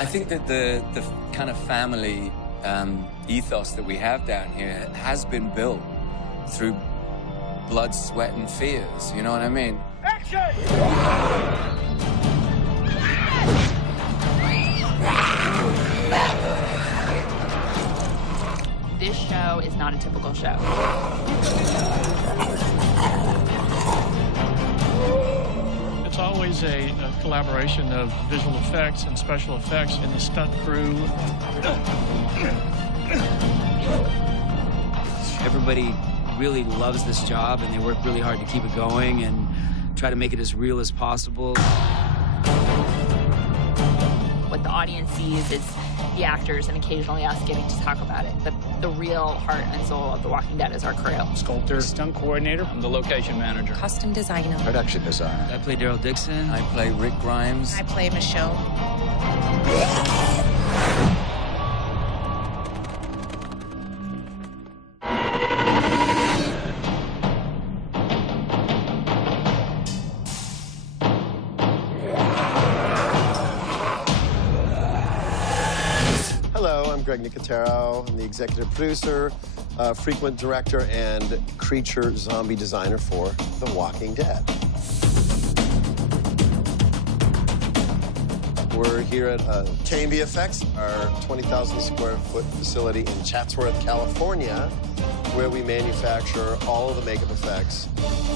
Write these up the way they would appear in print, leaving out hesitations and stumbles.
I think that the kind of family ethos that we have down here has been built through blood, sweat, and fears. You know what I mean? Action! This show is not a typical show. It's always a collaboration of visual effects and special effects and the stunt crew. Everybody really loves this job, and they work really hard to keep it going and try to make it as real as possible. What the audience sees is the actors and occasionally us getting to talk about it. But the real heart and soul of The Walking Dead is our crew. Sculptor, stunt coordinator, I'm the location manager. Costume designer. Production designer. I play Daryl Dixon. I play Rick Grimes. I play Michelle. Hello, I'm Greg Nicotero. I'm the executive producer, frequent director, and creature zombie designer for The Walking Dead. We're here at K&B Effects, our 20,000 square foot facility in Chatsworth, California, where we manufacture all of the makeup effects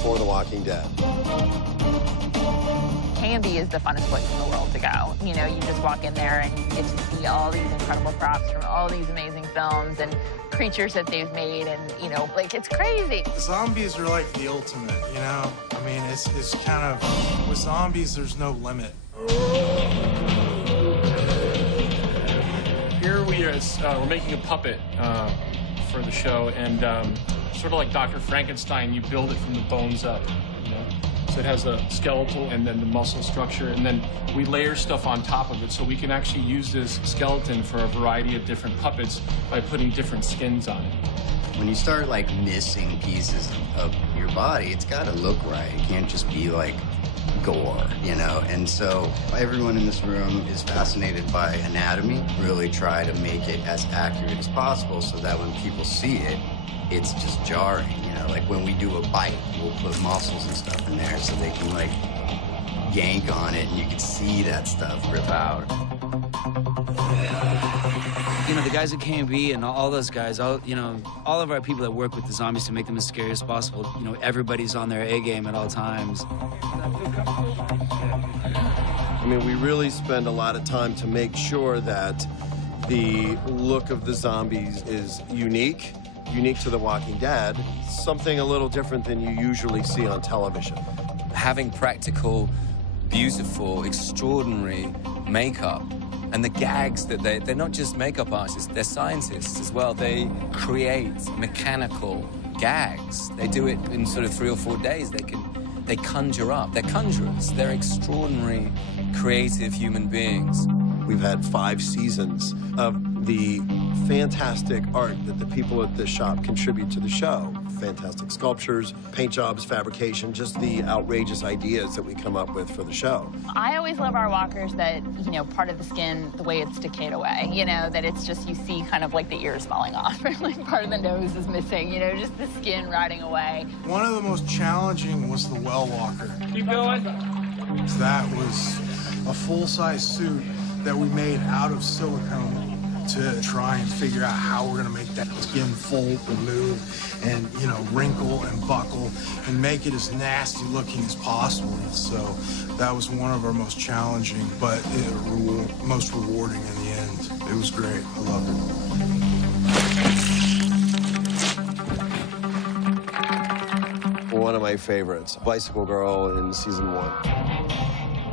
for The Walking Dead. K&B is the funnest place in the world to go. You know, you just walk in there and you get to see all these incredible props from all these amazing films and creatures that they've made, and, you know, like, it's crazy. Zombies are like the ultimate, you know? I mean, it's kind of, with zombies, there's no limit. Here we're making a puppet for the show, and sort of like Dr. Frankenstein, you build it from the bones up. You know? So it has a skeletal and then the muscle structure, and then we layer stuff on top of it so we can actually use this skeleton for a variety of different puppets by putting different skins on it. When you start, like, missing pieces of your body, it's got to look right. It can't just be, like, gore, you know? And so everyone in this room is fascinated by anatomy, really try to make it as accurate as possible so that when people see it, it's just jarring, you know? Like, when we do a bite, we'll put muscles and stuff in there so they can, like, yank on it and you can see that stuff rip out. You know, the guys at K&B and all those guys, all of our people that work with the zombies to make them as scary as possible, you know, everybody's on their A game at all times. I mean, we really spend a lot of time to make sure that the look of the zombies is unique to The Walking Dead, something a little different than you usually see on television. Having practical, beautiful, extraordinary makeup, and the gags that they're not just makeup artists, they're scientists as well. They create mechanical gags. They do it in sort of 3 or 4 days. They conjure up. They're conjurers. They're extraordinary, creative human beings. We've had 5 seasons of the fantastic art that the people at this shop contribute to the show. Fantastic sculptures, paint jobs, fabrication, just the outrageous ideas that we come up with for the show. I always love our walkers that, you know, part of the skin, the way it's decayed away, you know, that it's just, you see kind of like the ears falling off, or like part of the nose is missing, you know, just the skin rotting away. One of the most challenging was the well walker. Keep going. That was a full-size suit that we made out of silicone to try and figure out how we're gonna make that skin fold and move and, you know, wrinkle and buckle and make it as nasty looking as possible. So that was one of our most challenging, but most rewarding in the end. It was great. I loved it. One of my favorites, Bicycle Girl in season 1.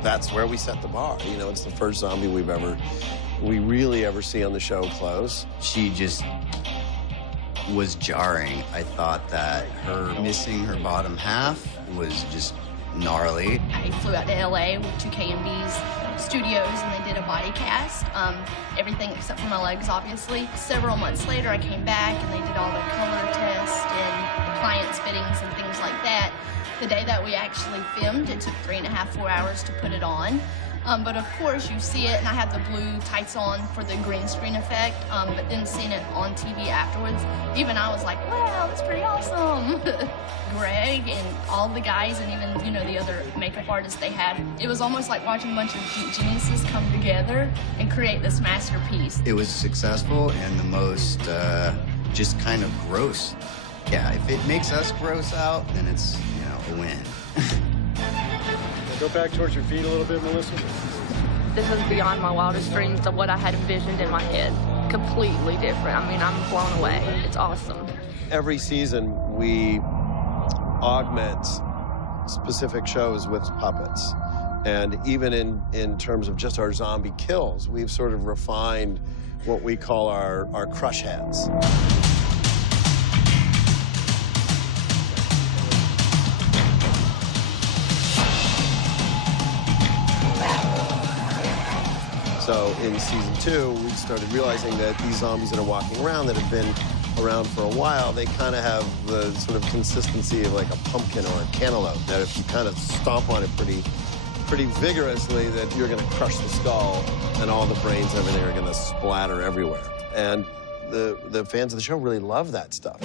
That's where we set the bar. You know, it's the first zombie we really ever see on the show close. She just was jarring. I thought that her missing her bottom half was just gnarly. I flew out to LA with 2 K&B's studios and they did a body cast. Everything except for my legs, obviously. Several months later, I came back and they did all the color tests and appliance fittings and things like that. The day that we actually filmed, it took 3.5, 4 hours to put it on. But of course, you see it, and I had the blue tights on for the green screen effect, but then seeing it on TV afterwards, even I was like, wow, that's pretty awesome. Greg and all the guys and even, you know, the other makeup artists they had, it was almost like watching a bunch of geniuses come together and create this masterpiece. It was successful and the most just kind of gross. Yeah, if it makes us gross out, then it's, you know, a win. Go back towards your feet a little bit, Melissa. This was beyond my wildest dreams of what I had envisioned in my head. Completely different. I mean, I'm blown away. It's awesome. Every season, we augment specific shows with puppets. And even in terms of just our zombie kills, we've sort of refined what we call our crush heads. So in season 2, we started realizing that these zombies that are walking around that have been around for a while, they kind of have the sort of consistency of like a pumpkin or a cantaloupe, that if you kind of stomp on it pretty vigorously, that you're going to crush the skull and all the brains and everything are going to splatter everywhere. And the fans of the show really love that stuff.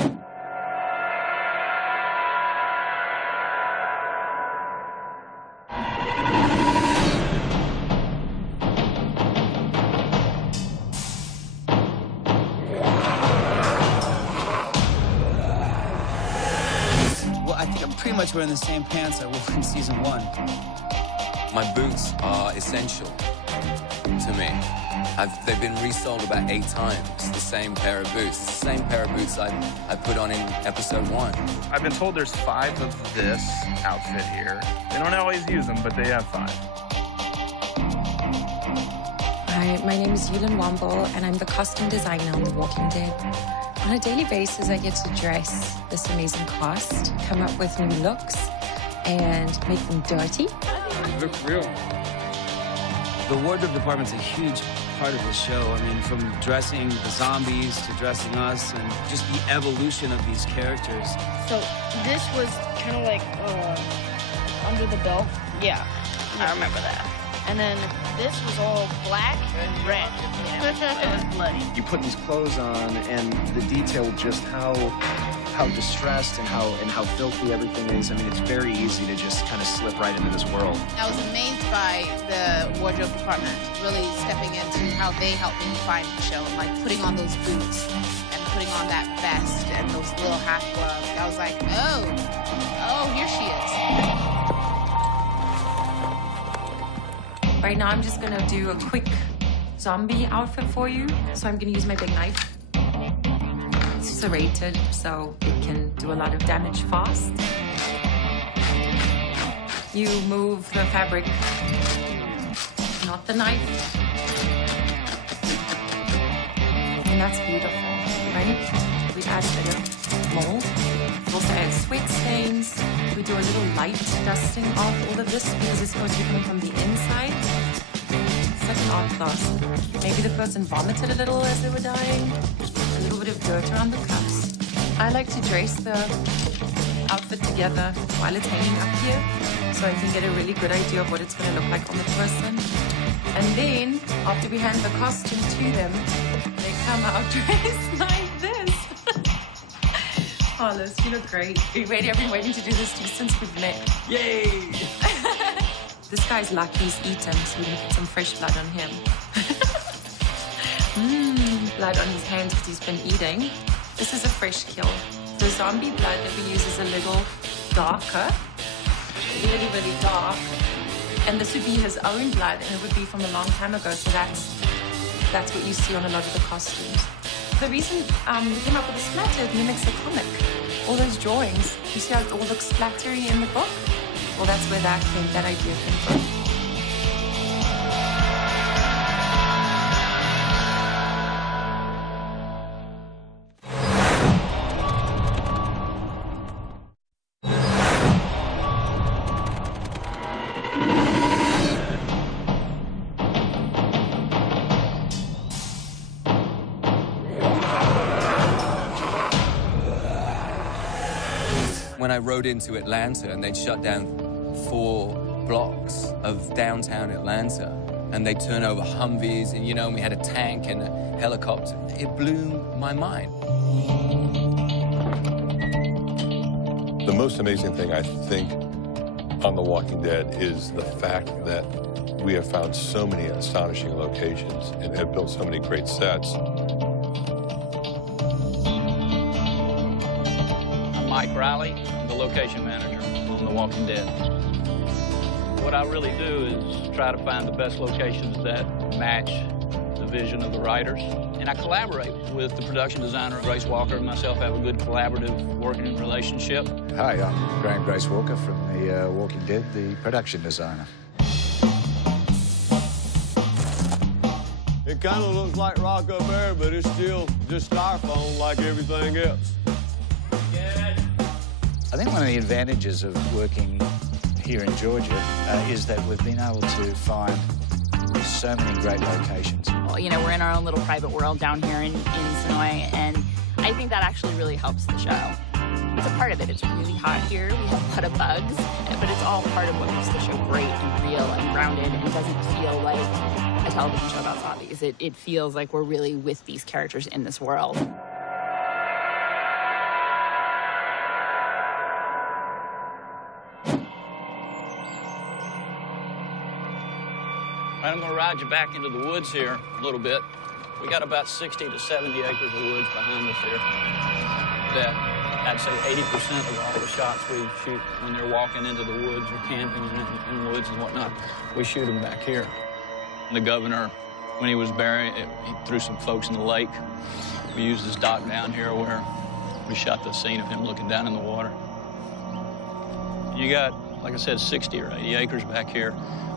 Pretty much wearing the same pants I wore in season 1. My boots are essential to me. They've been resold about 8 times, the same pair of boots. It's the same pair of boots I put on in episode 1. I've been told there's 5 of this outfit here. They don't always use them, but they have 5. Hi, my name is Yulin Womble, and I'm the costume designer on The Walking Dead. On a daily basis, I get to dress this amazing cast, come up with new looks, and make them dirty. You look real. The wardrobe department's a huge part of the show. I mean, from dressing the zombies to dressing us, and just the evolution of these characters. So this was kind of like under the belt. Yeah, I remember that. And then this was all black and red. It was bloody. You put these clothes on, and the detail, just how distressed and how filthy everything is. I mean, it's very easy to just kind of slip right into this world. I was amazed by the wardrobe department really stepping into how they helped me find the show, like putting on those boots and putting on that vest and those little half gloves. I was like, oh, here she is. Right now, I'm just gonna do a quick zombie outfit for you. So I'm gonna use my big knife. It's serrated, so it can do a lot of damage fast. You move the fabric, not the knife. And that's beautiful, right? We add a bit of mold. We also add sweat stains. We do a little light dusting off all of this because it's going to be coming from the inside. It's like an art class. Maybe the person vomited a little as they were dying. A little bit of dirt around the cuffs. I like to dress the outfit together while it's hanging up here, so I can get a really good idea of what it's going to look like on the person. And then, after we hand the costume to them, they come out dressed like this. Carlos, you look great. Are you ready? I've been waiting to do this since we've met. Yay! This guy's lucky he's eaten, so we're gonna put some fresh blood on him. Blood on his hands because he's been eating. This is a fresh kill. The zombie blood that we use is a little darker, really, really dark. And this would be his own blood, and it would be from a long time ago, so that's what you see on a lot of the costumes. The reason we came up with a splatter, it mimics the comic. All those drawings, you see how it all looks splattery in the book? Well, that's where that idea came from. When I rode into Atlanta and they'd shut down 4 blocks of downtown Atlanta, and they turn over Humvees, and, you know, we had a tank and a helicopter. It blew my mind. The most amazing thing, I think, on The Walking Dead is the fact that we have found so many astonishing locations and have built so many great sets. I'm Mike Riley. I'm the location manager on The Walking Dead. What I really do is try to find the best locations that match the vision of the writers. And I collaborate with the production designer, Grace Walker, and myself have a good collaborative working relationship. Hi, I'm Graham Grace Walker from The Walking Dead, the production designer. It kind of looks like rock up there, but it's still just styrofoam like everything else. I think one of the advantages of working here in Georgia is that we've been able to find so many great locations. Well, you know, we're in our own little private world down here in Sonoy, and I think that actually really helps the show. It's a part of it. It's really hot here. We have a lot of bugs, but it's all part of what makes the show great and real and grounded and doesn't feel like a television show about zombies. It feels like we're really with these characters in this world. I'm going to ride you back into the woods here a little bit. We got about 60 to 70 acres of woods behind us here. That I'd say 80% of all the shots we shoot when they're walking into the woods or camping in woods and whatnot, we shoot them back here. The governor, when he was buried, he threw some folks in the lake. We used this dock down here where we shot the scene of him looking down in the water. You got, like I said, 60 or 80 acres back here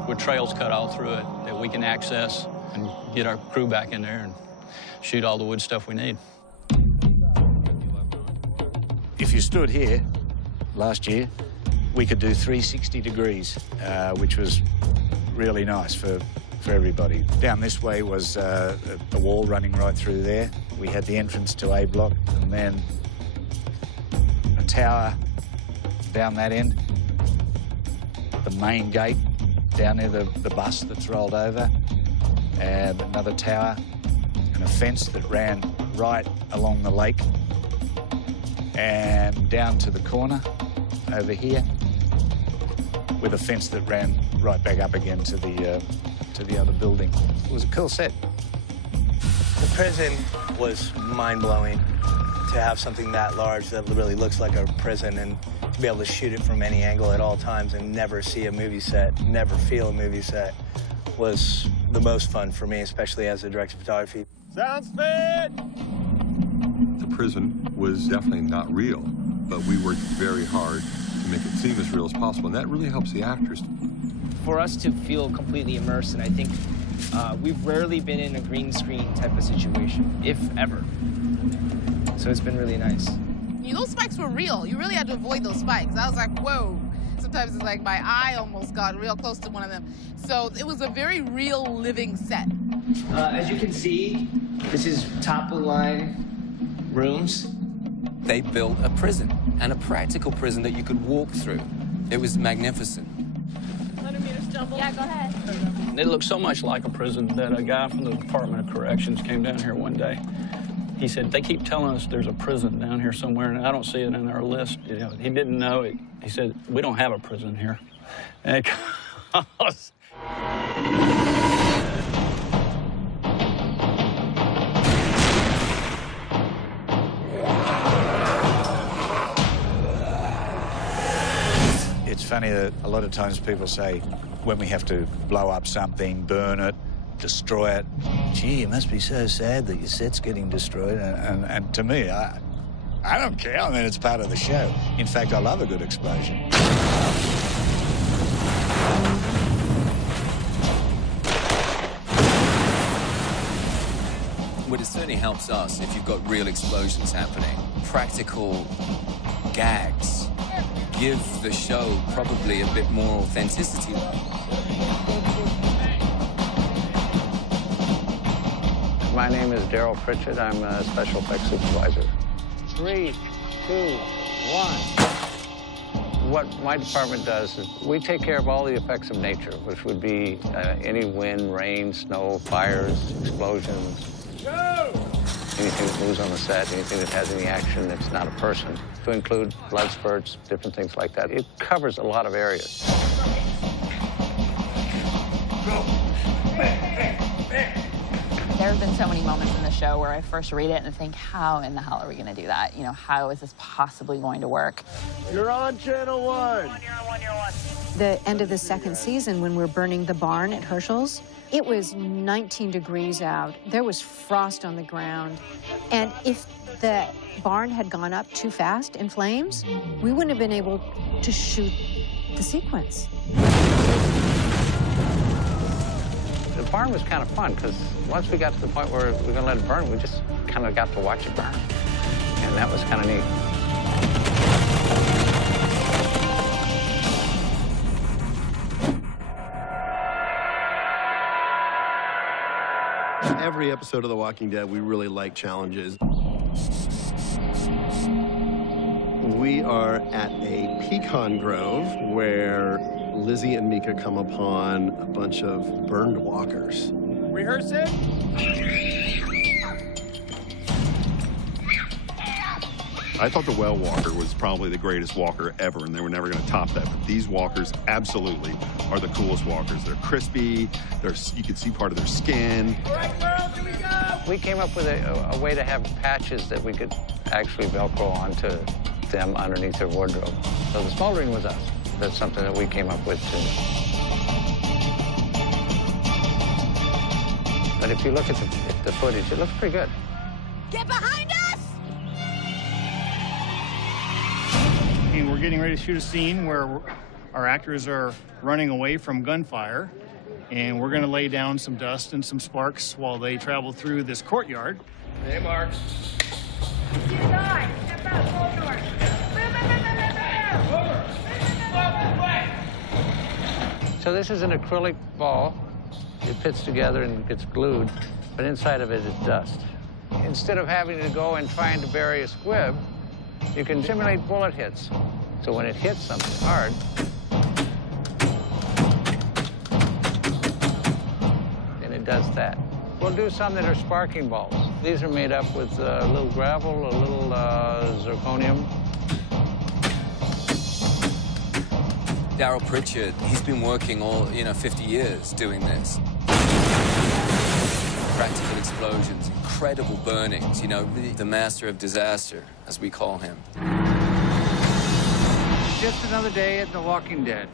with trails cut all through it that we can access and get our crew back in there and shoot all the wood stuff we need. If you stood here last year, we could do 360 degrees, which was really nice for everybody. Down this way was a wall running right through there. We had the entrance to A block, and then a tower down that end, the main gate down there, the bus that's rolled over, and another tower, and a fence that ran right along the lake, and down to the corner over here, with a fence that ran right back up again to the other building. It was a cool set. The prison was mind-blowing. To have something that large that really looks like a prison and to be able to shoot it from any angle at all times and never see a movie set, never feel a movie set, was the most fun for me, especially as a director of photography. Sounds fit! The prison was definitely not real, but we worked very hard to make it seem as real as possible, and that really helps the actors. For us to feel completely immersed, and I think we've rarely been in a green screen type of situation, if ever. So it's been really nice. Those spikes were real. You really had to avoid those spikes. I was like, whoa. Sometimes it's like my eye almost got real close to one of them. So it was a very real living set. As you can see, this is top of the line rooms. They built a prison, and a practical prison that you could walk through. It was magnificent. Yeah, go ahead. It looked so much like a prison that a guy from the Department of Corrections came down here one day. He said, they keep telling us there's a prison down here somewhere, and I don't see it in our list. You know, he didn't know it. He said, we don't have a prison here. And It's funny that a lot of times people say, when we have to blow up something, burn it, destroy it, gee, it must be so sad that your set's getting destroyed. And to me, I don't care. I mean, it's part of the show. In fact, I love a good explosion. Well, it certainly helps us if you've got real explosions happening. Practical gags give the show probably a bit more authenticity. My name is Daryl Pritchett. I'm a special effects supervisor. 3, 2, 1. What my department does is we take care of all the effects of nature, which would be any wind, rain, snow, fires, explosions. Anything that moves on the set, anything that has any action that's not a person, to include blood spurts, different things like that. It covers a lot of areas. There have been so many moments in the show where I first read it and think, how in the hell are we going to do that? You know, how is this possibly going to work? You're on Channel 1. The end of the second season, when we're burning the barn at Herschel's, it was 19 degrees out. There was frost on the ground. And if the barn had gone up too fast in flames, we wouldn't have been able to shoot the sequence. The barn was kind of fun, because once we got to the point where we were going to let it burn, we just kind of got to watch it burn. And that was kind of neat. Every episode of The Walking Dead, we really like challenges. We are at a pecan grove where Lizzie and Mika come upon a bunch of burned walkers. Rehearsing? I thought the well walker was probably the greatest walker ever, and they were never going to top that. But these walkers absolutely are the coolest walkers. They're crispy. You can see part of their skin. All right, girls, here we go. We came up with a way to have patches that we could actually Velcro onto them underneath their wardrobe. So the smoldering was us. That's something that we came up with, too. But if you look at the footage, it looks pretty good. Get behind us! And we're getting ready to shoot a scene where our actors are running away from gunfire, and we're going to lay down some dust and some sparks while they travel through this courtyard. Hey, Mark. So this is an acrylic ball. It fits together and gets glued, but inside of it is dust. Instead of having to go and trying to bury a squib, you can simulate bullet hits. So when it hits something hard, then it does that. We'll do some that are sparking balls. These are made up with a little gravel, a little zirconium. Daryl Pritchard, he's been working all, 50 years doing this. Practical explosions, incredible burnings, really the master of disaster, as we call him. Just another day at The Walking Dead.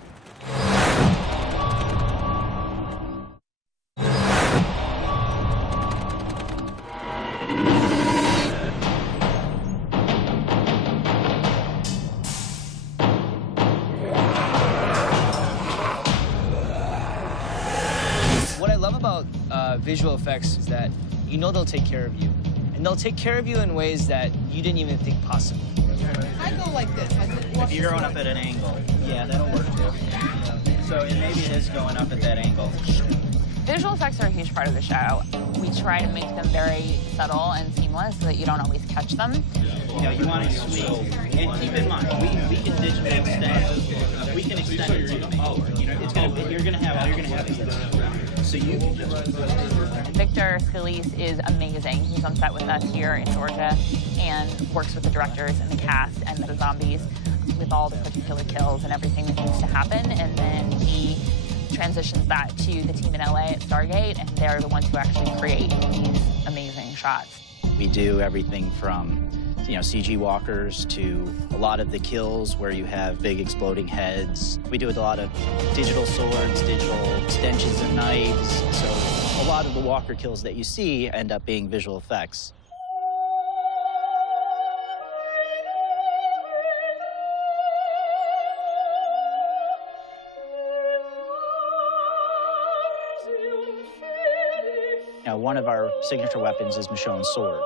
What I love about visual effects is that they'll take care of you. And they'll take care of you in ways that you didn't even think possible. I go like this. If you're going up at an angle, yeah, that'll work too. So maybe it is going up at that angle. Visual effects are a huge part of the show. We try to make them very subtle and seamless so that you don't always catch them. You want it sweet. And keep in mind, we can digitally extend. We can extend it to power. You're gonna have it. So you can just. Victor Scalise is amazing. He's on set with us here in Georgia and works with the directors and the cast and the zombies with all the particular kills and everything that needs to happen. And then he transitions that to the team in LA at Stargate, and they're the ones who actually create these amazing shots. We do everything from CG walkers to a lot of the kills where you have big exploding heads. We do a lot of digital swords, digital extensions of knives. So a lot of the walker kills that you see end up being visual effects. One of our signature weapons is Michonne's sword.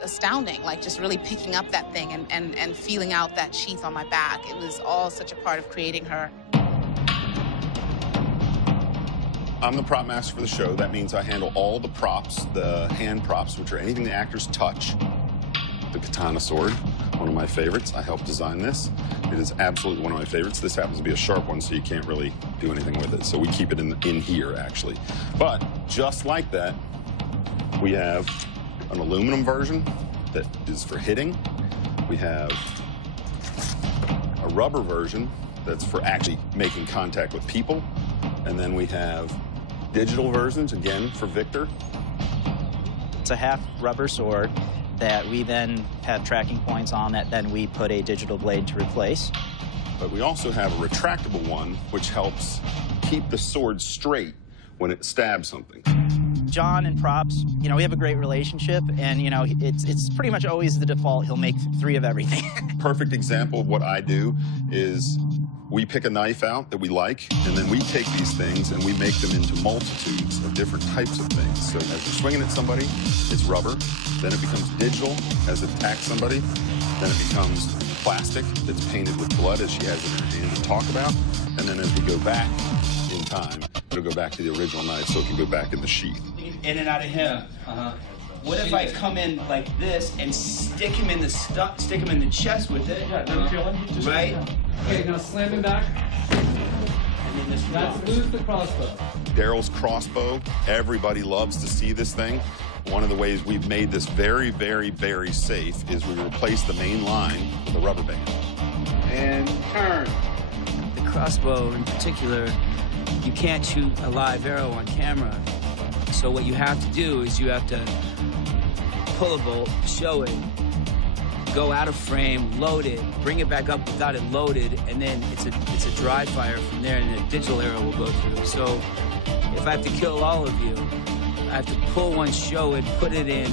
Astounding, like just really picking up that thing and feeling out that sheath on my back. It was all such a part of creating her. I'm the prop master for the show. That means I handle all the props, the hand props, which are anything the actors touch. the katana sword, one of my favorites. I helped design this. It is absolutely one of my favorites. This happens to be a sharp one, so you can't really do anything with it. So we keep it in here, actually. But just like that, we have an aluminum version that is for hitting. We have a rubber version that's for actually making contact with people. And then we have digital versions, again, for Victor. It's a half rubber sword that we then have tracking points on that then we put a digital blade to replace. But we also have a retractable one, which helps keep the sword straight when it stabs something. John and props, you know, we have a great relationship, and, you know, it's pretty much always the default. He'll make 3 of everything. Perfect example of what I do is we pick a knife out that we like, and then we take these things and we make them into multitudes of different types of things. So as you're swinging at somebody, it's rubber. Then it becomes digital as it attacks somebody. Then it becomes plastic that's painted with blood, as she has in her hand to talk about. And then as we go back in time, it'll go back to the original knife, so it can go back in the sheath. In and out of him. What if I come in like this and stick him in the chest with it? Yeah, don't kill him. Just right? Okay, now slam him back. Let's lose the crossbow. Daryl's crossbow, everybody loves to see this thing. One of the ways we've made this very, very, very safe is we replace the main line with a rubber band. And turn. The crossbow in particular, you can't shoot a live arrow on camera. So what you have to do is you have to pull a bolt, show it, go out of frame, load it, bring it back up without it loaded, and then it's a dry fire from there, and a digital arrow will go through. So if I have to kill all of you, I have to pull one, show it, put it in,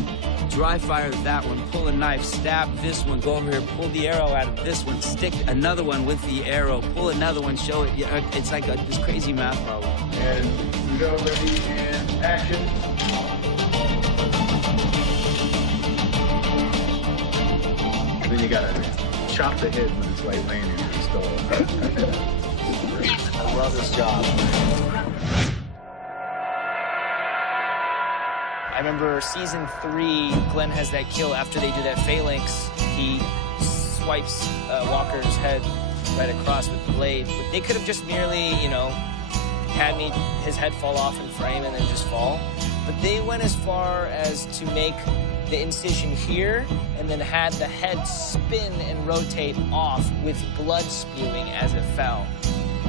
dry fire that one, pull a knife, stab this one, go over here, pull the arrow out of this one, stick another one with the arrow, pull another one, show it. It's like this crazy math problem. And we go ready and action. And then you gotta chop the head when it's like laying into the stove. I love this job. I remember season 3, Glenn has that kill after they do that phalanx. He swipes Walker's head right across with the blade. They could have just merely, you know, had his head fall off in frame and then just fall. But they went as far as to make the incision here and then had the head spin and rotate off with blood spewing as it fell.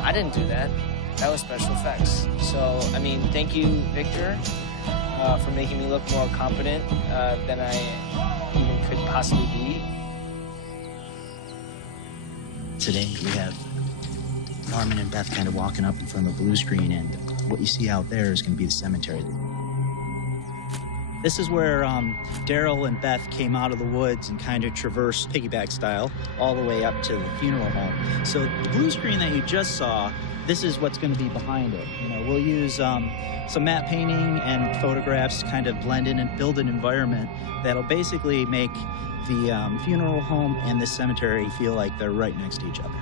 I didn't do that. That was special effects. So, I mean, thank you, Victor, for making me look more competent than I even could possibly be. Today we have Norman and Beth kind of walking up in front of a blue screen, and what you see out there is going to be the cemetery. This is where Daryl and Beth came out of the woods and kind of traversed piggyback style all the way up to the funeral home. So the blue screen that you just saw, this is what's going to be behind it. You know, we'll use some matte painting and photographs to kind of blend in and build an environment that'll basically make the funeral home and the cemetery feel like they're right next to each other.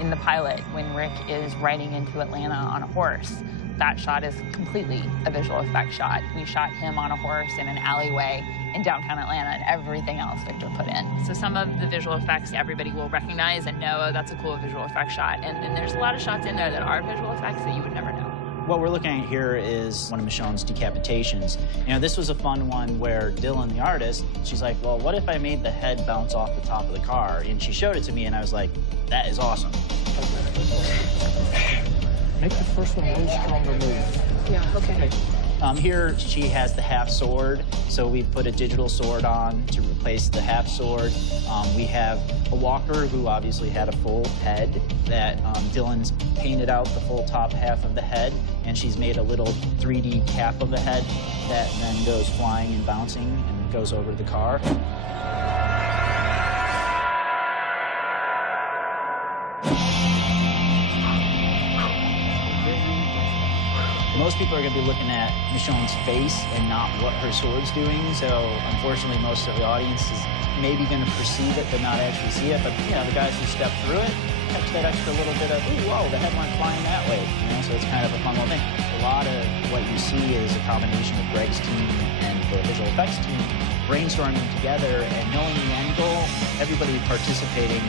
In the pilot, when Rick is riding into Atlanta on a horse, that shot is completely a visual effect shot. We shot him on a horse in an alleyway in downtown Atlanta, and everything else Victor put in. So some of the visual effects everybody will recognize and know, oh, that's a cool visual effect shot. And then there's a lot of shots in there that are visual effects that you would never know. What we're looking at here is one of Michonne's decapitations. You know, this was a fun one where Dylan, the artist, she's like, well, what if I made the head bounce off the top of the car? And she showed it to me, and I was like, that is awesome. Make the first one a little stronger move. Yeah, okay. Here she has the half sword, so we put a digital sword on to replace the half sword. We have a walker who obviously had a full head that Dylan's painted out the full top half of the head, and she's made a little 3D cap of the head that then goes flying and bouncing and goes over the car. Most people are going to be looking at Michonne's face and not what her sword's doing, so unfortunately most of the audience is maybe going to perceive it but not actually see it. But, you know, the guys who step through it catch that extra little bit of, ooh, whoa, the head went flying that way. You know, so it's kind of a fun little thing. A lot of what you see is a combination of Greg's team and the visual effects team brainstorming together and knowing the end goal, everybody participating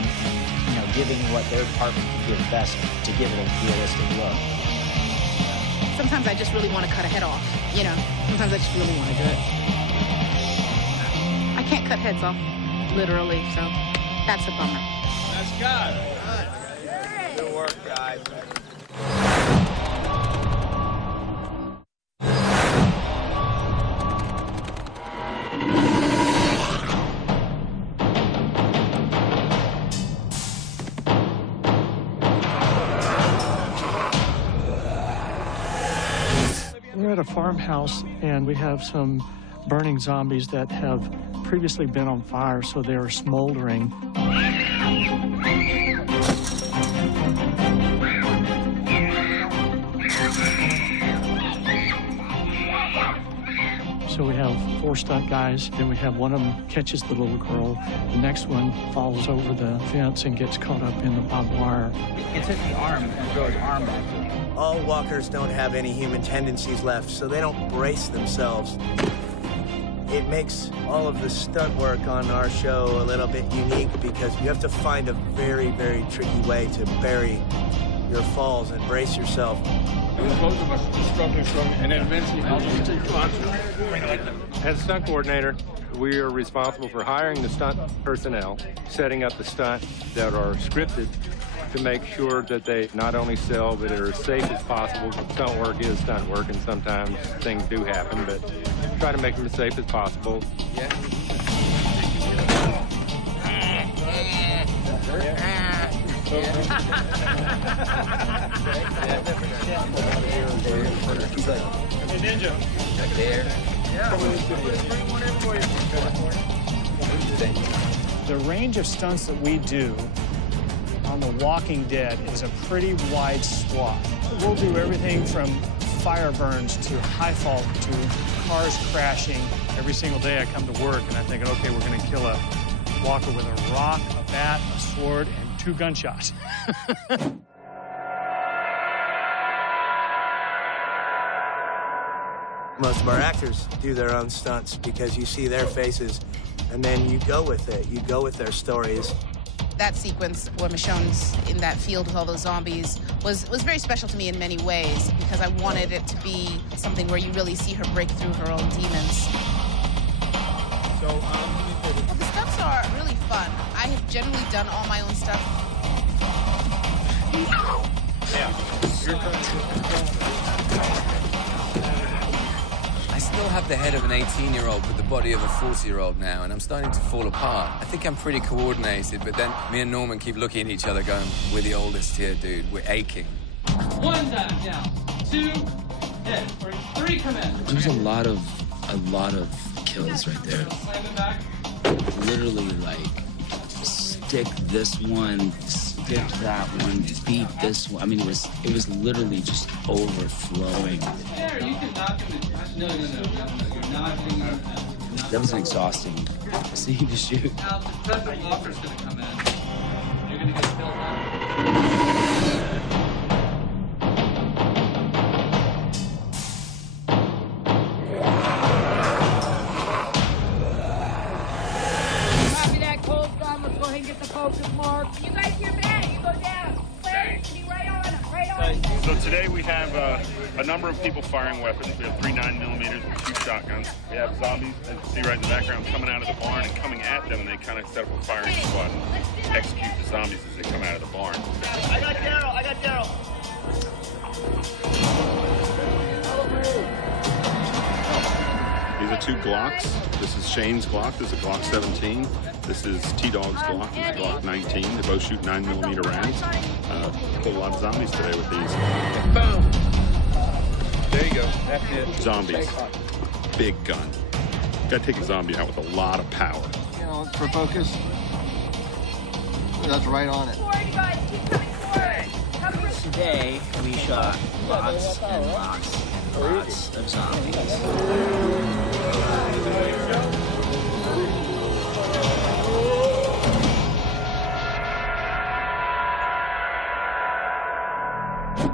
and giving what their department can give best to give it a realistic look. Sometimes I just really want to cut a head off, Sometimes I just really want to do it. I can't cut heads off, literally, so that's a bummer. That's good. Good work, guys. We're at a farmhouse, and we have some burning zombies that have previously been on fire, so they are smoldering. So we have 4 stunt guys, then we have one of them catches the little girl, the next one falls over the fence and gets caught up in the barbed wire. It took the arm and throw his arm back. All walkers don't have any human tendencies left, so they don't brace themselves. It makes all of the stunt work on our show a little bit unique because you have to find a very, very tricky way to bury your falls and brace yourself. Both of us struggling, and then eventually, as a stunt coordinator, we are responsible for hiring the stunt personnel, setting up the stunts that are scripted to make sure that they not only sell, but are as safe as possible. Stunt work is stunt work, and sometimes things do happen, but try to make them as safe as possible. Yeah. Hey, Ninja. There. The range of stunts that we do on The Walking Dead is a pretty wide swath. We'll do everything from fire burns to high fall to cars crashing. Every single day I come to work and I'm thinking, okay, we're going to kill a walker with a rock, a bat, a sword, and 2 gunshots. Most of our actors do their own stunts because you see their faces and then you go with it. You go with their stories. That sequence where Michonne's in that field with all those zombies was very special to me in many ways because I wanted it to be something where you really see her break through her own demons. So, well, the stunts are really fun. I have generally done all my own stuff. I still have the head of an 18-year-old with the body of a 40-year-old now, and I'm starting to fall apart. I think I'm pretty coordinated, but then me and Norman keep looking at each other going, we're the oldest here, dude. We're aching. 1 dive down, 2 hit, 3 come in. There's a lot of kills right there. Literally, like, stick this one, stick that one, beat this one. I mean, it was literally just overflowing. There, you can knock him in. No. You're knocking him. That was an exhausting scene to shoot. Now, the President Walker's going to come in. You're going to get killed now. You guys hear that? You go down. Claire, be right on him. Right on him. So today we have a number of people firing weapons. We have 3 9mm and 2 shotguns. We have zombies, as you see right in the background, coming out of the barn and coming at them, and they kind of set up a firing squad and execute the zombies as they come out of the barn. I got Daryl. These are 2 Glocks. This is Shane's Glock. This is a Glock 17. This is T-Dog's Glock. This is Glock 19. They both shoot 9mm rounds. Killed a lot of zombies today with these. Boom. There you go. That's it. Zombies. Big gun. Gotta take a zombie out with a lot of power. You know, for focus. That's right on it. Forward, guys. Keep coming forward. Today, we shot lots and lots of zombies.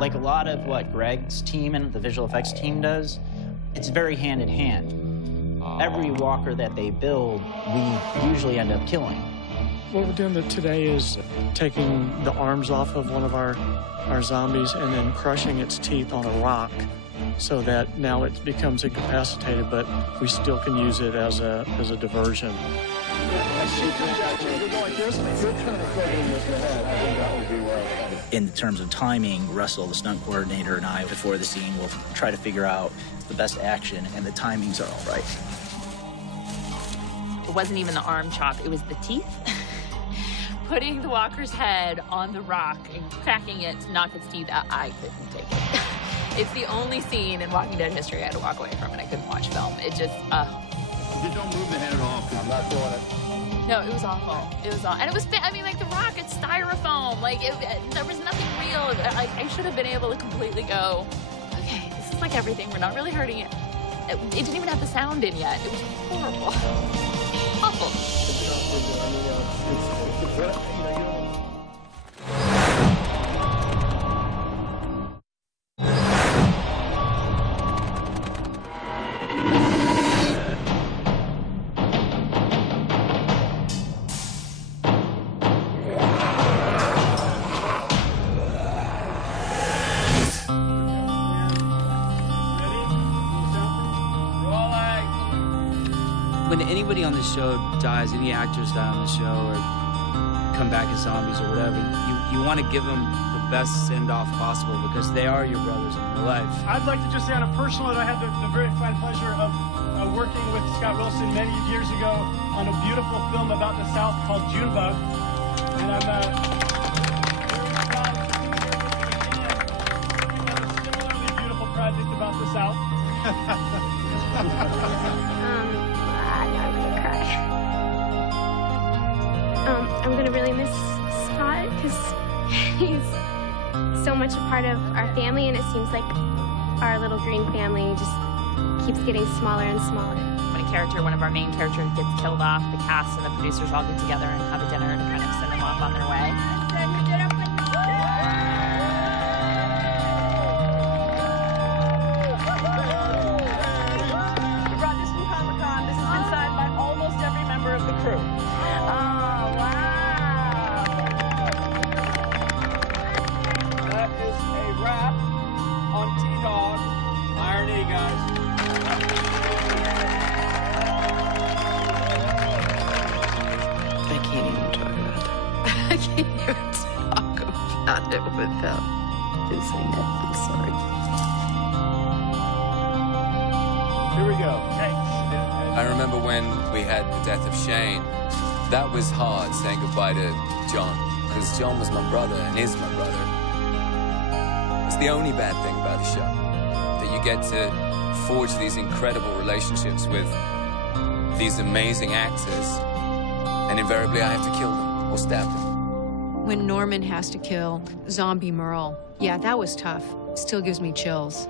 Like a lot lot of what Greg's team and the visual effects team does, it's very hand in hand. Every walker that they build, we usually end up killing. What we're doing today is taking the arms off of one of our zombies and then crushing its teeth on a rock so that now it becomes incapacitated, but we still can use it as a diversion. In terms of timing, Russell, the stunt coordinator, and I, before the scene, will try to figure out the best action, and the timings are all right. It wasn't even the arm chop, it was the teeth. Putting the walker's head on the rock and cracking it to knock its teeth out, I couldn't take it. It's the only scene in Walking Dead history I had to walk away from, and I couldn't watch film. It just, Just don't move the head at all. I'm not doing it. No, it was awful. It was awful. And it was, I mean, like the rock, it's styrofoam. Like, there was nothing real. Like, I should have been able to completely go, okay, this is like everything. We're not really hurting it. It didn't even have the sound in yet. It was horrible. Awful. When anybody on the show dies, any actors die on the show or come back as zombies or whatever, you want to give them the best send-off possible because they are your brothers in real life. I'd like to just say on a personal note, I had the very fine pleasure of working with Scott Wilson many years ago on a beautiful film about the South called Junebug. And I'm very proud to be here with you again. On a similarly beautiful project about the South. I'm gonna really miss Scott because he's so much a part of our family, and it seems like our little green family just keeps getting smaller and smaller. When one of our main characters gets killed off, the cast and the producers all get together and have a dinner to kind of send them off on their way. We brought this from Comic-Con. This has been signed by almost every member of the crew. That is a wrap on T-Dog. Irony, guys. I can't even talk about that. I can't even talk about it without losing it. I'm sorry. Here we go. I remember when we had the death of Shane. That was hard, saying goodbye to John, because John was my brother and is my brother. It's the only bad thing about the show, that you get to forge these incredible relationships with these amazing actors, and invariably I have to kill them or stab them. When Norman has to kill Zombie Merle, yeah, that was tough. Still gives me chills.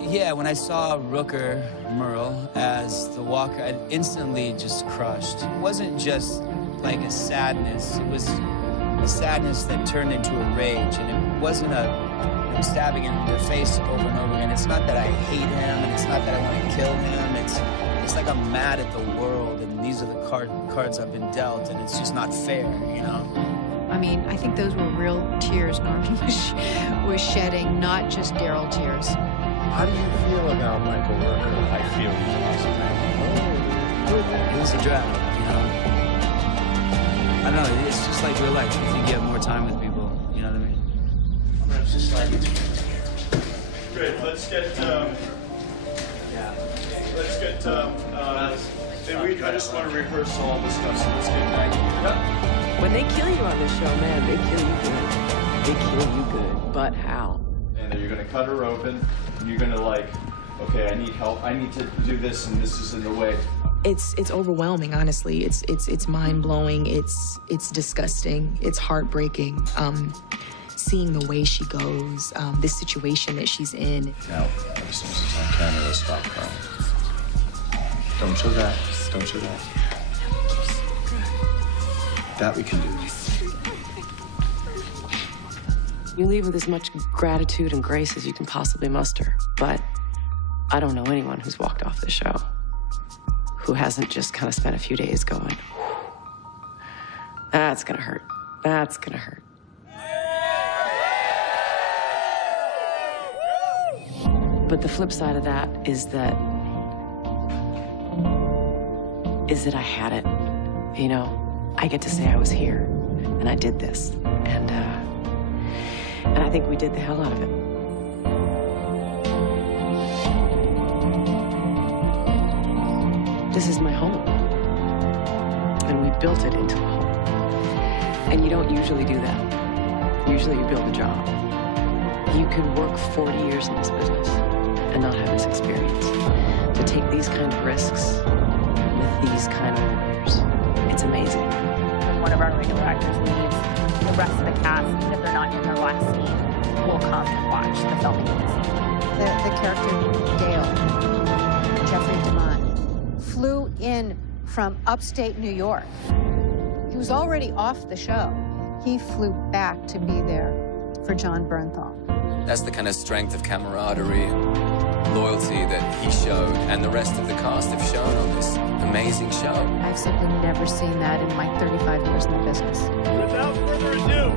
Yeah, when I saw Rooker Merle as the walker, I instantly just crushed. It wasn't just like a sadness. It was a sadness that turned into a rage, and it wasn't I'm stabbing him in the face over and over again. It's not that I hate him, and it's not that I want to kill him. It's like I'm mad at the world, and these are the cards I've been dealt, and it's just not fair, you know? I mean, I think those were real tears Norman was shedding, not just Daryl tears. How do you feel about Michael Rooker? I feel he's awesome, man. It's a draft, you know? I don't know, it's just like real life. If you get more time with people, you know what I mean? Just like great. Let's get. And I just want to rehearse all this stuff. So let's get back. When they kill you on this show, man, they kill you good. They kill you good. But how? And then you're gonna cut her open, and you're gonna like, okay, I need help. I need to do this, and this is in the way. It's overwhelming, honestly. It's mind-blowing. It's disgusting. It's heartbreaking. Seeing the way she goes, this situation that she's in. Now, as soon as it's on camera, let's stop crying. Don't show that. Don't show that. That we can do. You leave with as much gratitude and grace as you can possibly muster. But I don't know anyone who's walked off the show who hasn't just kind of spent a few days going, that's gonna hurt. That's gonna hurt. But the flip side of that is that I had it. You know, I get to say I was here and I did this. And I think we did the hell out of it. This is my home. And we built it into a home. And you don't usually do that. Usually you build a job. You could work 40 years in this business and not have this experience. To take these kind of risks with these kind of warriors, it's amazing. When one of our regular actors leaves, the rest of the cast, even if they're not in their last scene, will come and watch the filming of the scene. The character Dale, Jeffrey DeMond, flew in from upstate New York. He was already off the show. He flew back to be there for John Bernthal. That's the kind of strength of camaraderie and loyalty that he showed and the rest of the cast have shown on this amazing show. I've simply never seen that in my 35 years in the business. Without further ado,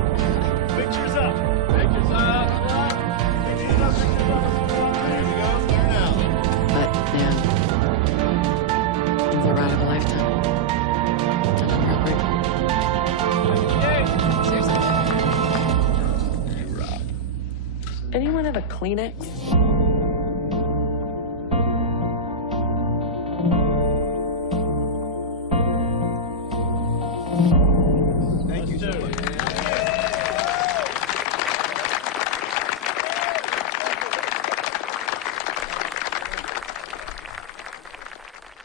pictures up. Pictures up. Pictures up. Pictures up. There we go. There now. But, man, it was the ride of a lifetime. And I'm real grateful. Anyone have a Kleenex? Thank you, sir.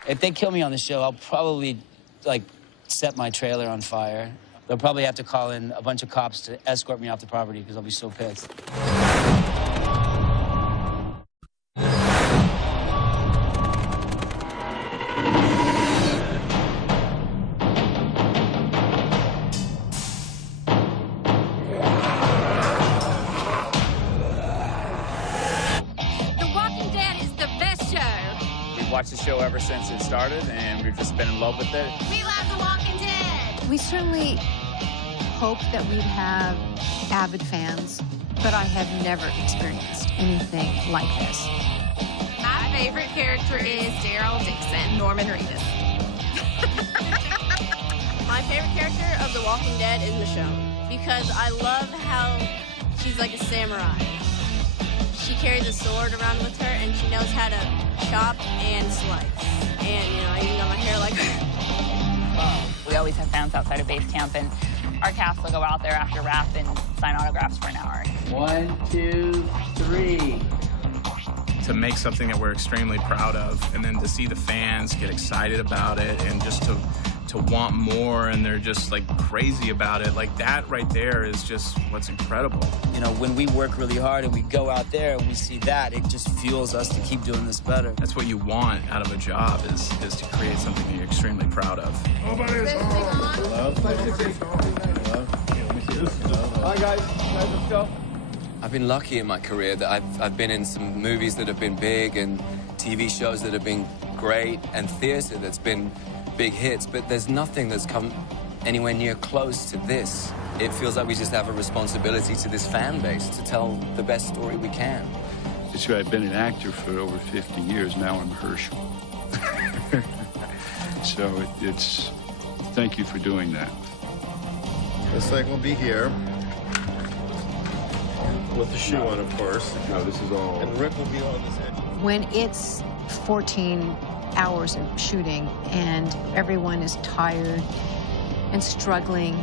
If they kill me on the show, I'll probably, like, set my trailer on fire. They'll probably have to call in a bunch of cops to escort me off the property because I'll be so pissed. Watched the show ever since it started, and we've just been in love with it. We love The Walking Dead. We certainly hoped that we'd have avid fans, but I have never experienced anything like this. My favorite character is Daryl Dixon, Norman Reedus. My favorite character of The Walking Dead is Michonne, because I love how she's like a samurai. She carries a sword around with her, and she knows how to chop and slice. And, you know, I even got my hair like her. We always have fans outside of base camp, and our cast will go out there after wrap and sign autographs for an hour. 1, 2, 3. To make something that we're extremely proud of, and then to see the fans get excited about it, and just to want more, and they're just like crazy about it. Like that right there is just what's incredible. You know, when we work really hard and we go out there and we see that, it just fuels us to keep doing this better. That's what you want out of a job is to create something that you're extremely proud of. Hello? Hi guys, let's go. I've been lucky in my career that I've been in some movies that have been big and TV shows that have been great and theater that's been big hits, but there's nothing that's come anywhere near close to this. It feels like we just have a responsibility to this fan base to tell the best story we can. It's right, I've been an actor for over 50 years. Now I'm Herschel. So it's, thank you for doing that. This thing will be here. With the shoe on, of course. No, this is all. And Rick will be on this edge. When it's 14 hours of shooting and everyone is tired and struggling,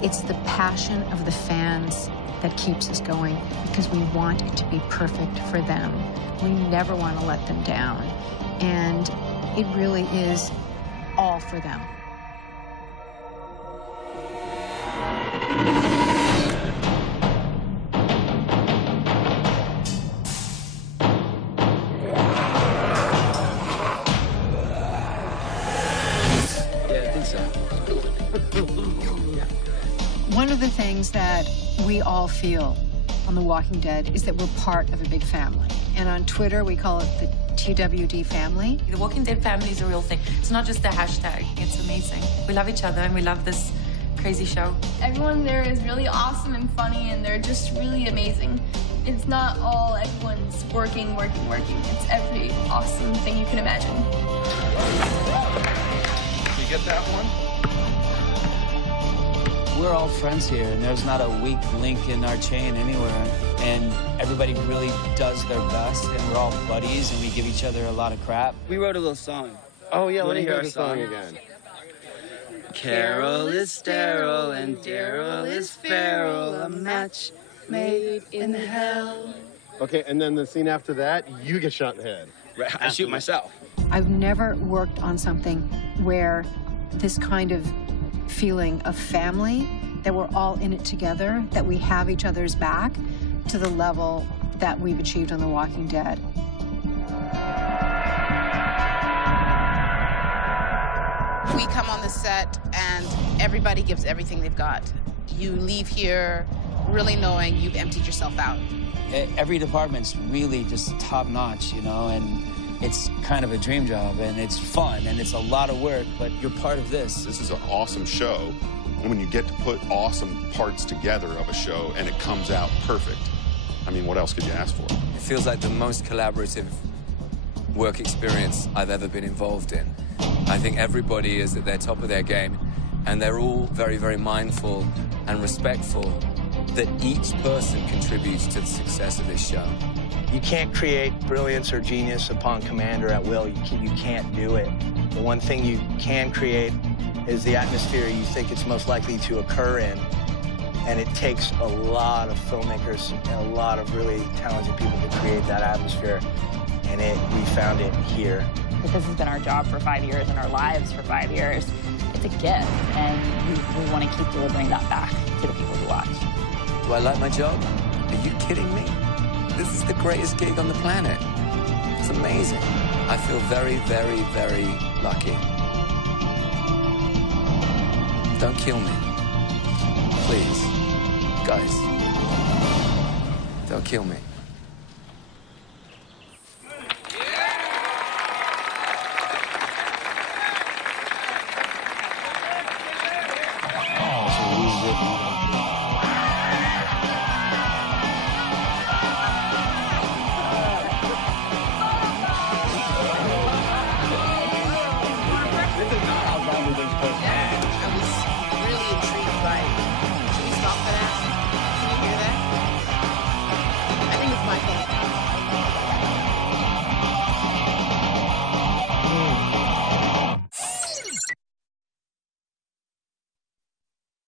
it's the passion of the fans that keeps us going because we want it to be perfect for them. We never want to let them down. And it really is all for them. One of the things that we all feel on The Walking Dead is that we're part of a big family. And on Twitter, we call it the TWD family. The Walking Dead family is a real thing. It's not just a hashtag. It's amazing. We love each other and we love this crazy show. Everyone there is really awesome and funny, and they're just really amazing. It's not all everyone's working. It's every awesome thing you can imagine. Did you get that one? We're all friends here, and there's not a weak link in our chain anywhere. And everybody really does their best, and we're all buddies, and we give each other a lot of crap. We wrote a little song. Oh, yeah, let me hear hear our the song again. Carol is sterile and Daryl is feral, a match made in hell. Okay, and then the scene after that, you get shot in the head. Right, I shoot myself. I've never worked on something where this kind of feeling of family, that we're all in it together, that we have each other's back, to the level that we've achieved on The Walking Dead. We come on the set and everybody gives everything they've got. You leave here really knowing you've emptied yourself out. Every department's really just top notch, you know, and it's kind of a dream job, and it's fun, and it's a lot of work, but you're part of this. This is an awesome show, and when you get to put awesome parts together of a show and it comes out perfect, I mean, what else could you ask for? It feels like the most collaborative work experience I've ever been involved in. I think everybody is at their top of their game, and they're all very, very mindful and respectful that each person contributes to the success of this show. You can't create brilliance or genius upon command or at will. You can't do it. The one thing you can create is the atmosphere you think it's most likely to occur in. And it takes a lot of filmmakers and a lot of really talented people to create that atmosphere. And we found it here. This has been our job for 5 years and our lives for 5 years. It's a gift, and we want to keep delivering that back to the people who watch. Do I like my job? Are you kidding me? This is the greatest gig on the planet. It's amazing. I feel very, very, very lucky. Don't kill me. Please. Guys. Don't kill me.